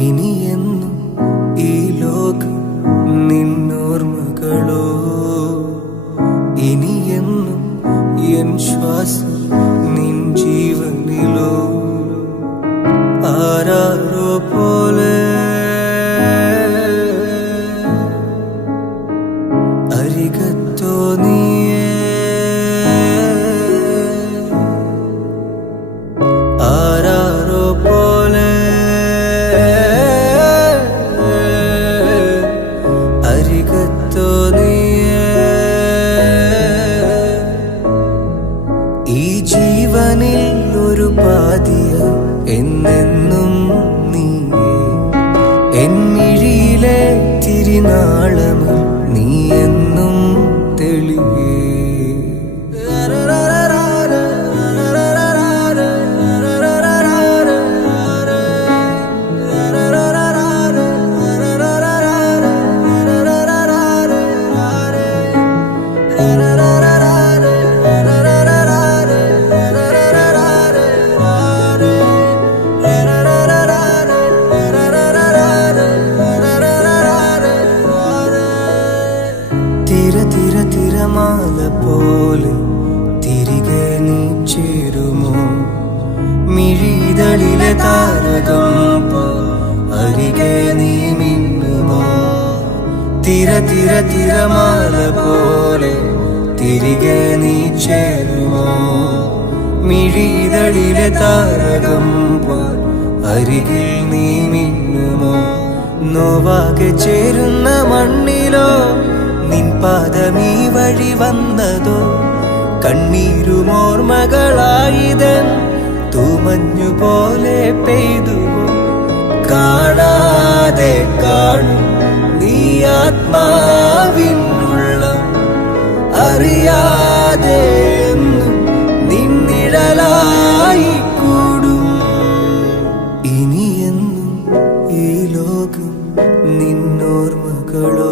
ഇനിയെന്നും ഈ ലോകം നിന്നോർമ്മകളോ, ഇനിയെന്നും എൻ ശ്വാസം നിൻ ജീവനിലോ. ആരാരോ പോലെ അരികത്തോ നീയേ, ആരാരോ പോലെ അരികത്തോ നീയേ. ഈ ജീവനിൽ ഒരു പാതിയ എന്നെന്നും നീയേ, എന്നിഴിയിലെ തിരിനാളമ നീ എന്നും തെളിയേ. തിരമാല പോലെ തിരികെ നീ ചേരുമോ, മിഴിതളിലെ താരകം പോ അരികെ നീ മിന്നുമോ. തിരമാല പോലെ തിരികെ നീ ചേരുമോ, മിഴിതളിലെ താരകം പോ അരികിൽ നീ മിന്നുമോ. നോവാകെ ചേരുന്ന മണ്ണിലോ നിൻ പാദമീ വഴി വന്നതോ, കണ്ണീരുമോർമകളായിതൻ തൂമഞ്ഞുപോലെ പെയ്തുവോ. കാണാതെ കാണും നീ ആത്മാവിനുള്ള, അറിയാതെ എന്നും നിന്നിഴലായി കൂടും. ഇനിയെന്നും ഈ ലോകം നിന്നോർമ്മകളോ,